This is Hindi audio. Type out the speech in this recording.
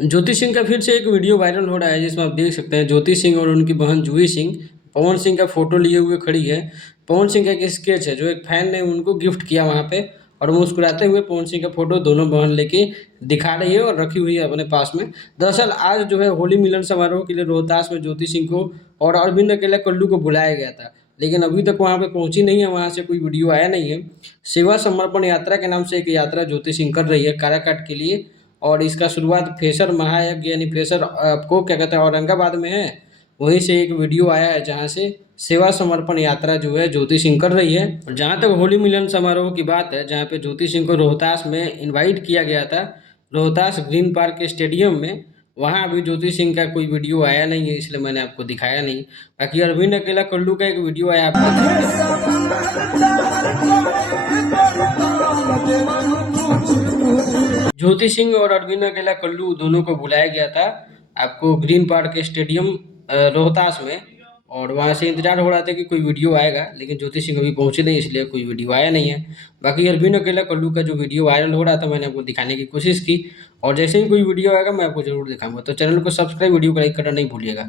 ज्योति सिंह का फिर से एक वीडियो वायरल हो रहा है जिसमें आप देख सकते हैं ज्योति सिंह और उनकी बहन जूही सिंह पवन सिंह का फोटो लिए हुए खड़ी है। पवन सिंह का एक स्केच है जो एक फैन ने उनको गिफ्ट किया वहाँ पे, और मुस्कुराते हुए पवन सिंह का फोटो दोनों बहन लेके दिखा रही है और रखी हुई है अपने पास में। दरअसल आज जो है होली मिलन समारोह के लिए रोहतास में ज्योति सिंह को और अरविंद अकेला कल्लू को बुलाया गया था, लेकिन अभी तक वहाँ पे पहुंची नहीं है, वहाँ से कोई वीडियो आया नहीं है। सेवा समर्पण यात्रा के नाम से एक यात्रा ज्योति सिंह कर रही है काराकाट के लिए, और इसका शुरुआत फ्रेशर महायज्ञ यानी फ्रेशर आपको क्या कहते हैं औरंगाबाद में है। वहीं से एक वीडियो आया है जहां से सेवा समर्पण यात्रा जो है ज्योति सिंह कर रही है। और जहां तक होली मिलन समारोह की बात है, जहां पे ज्योति सिंह को रोहतास में इनवाइट किया गया था, रोहतास ग्रीन पार्क के स्टेडियम में, वहां अभी ज्योति सिंह का कोई वीडियो आया नहीं है, इसलिए मैंने आपको दिखाया नहीं। बाकी अरविंद अकेला कल्लू का एक वीडियो आया, आप देख सकते हैं। ज्योति सिंह और अरविंद अकेला कल्लू दोनों को बुलाया गया था आपको ग्रीन पार्क के स्टेडियम रोहतास में, और वहाँ से इंतजार हो रहा था कि कोई वीडियो आएगा, लेकिन ज्योति सिंह अभी पहुंचे नहीं, इसलिए कोई वीडियो आया नहीं है। बाकी अरविंद अकेला कल्लू का जो वीडियो वायरल हो रहा था मैंने आपको दिखाने की कोशिश की, और जैसे ही कोई वीडियो आएगा मैं आपको जरूर दिखाऊंगा। तो चैनल को सब्सक्राइब, वीडियो को लाइक करना नहीं भूलिएगा।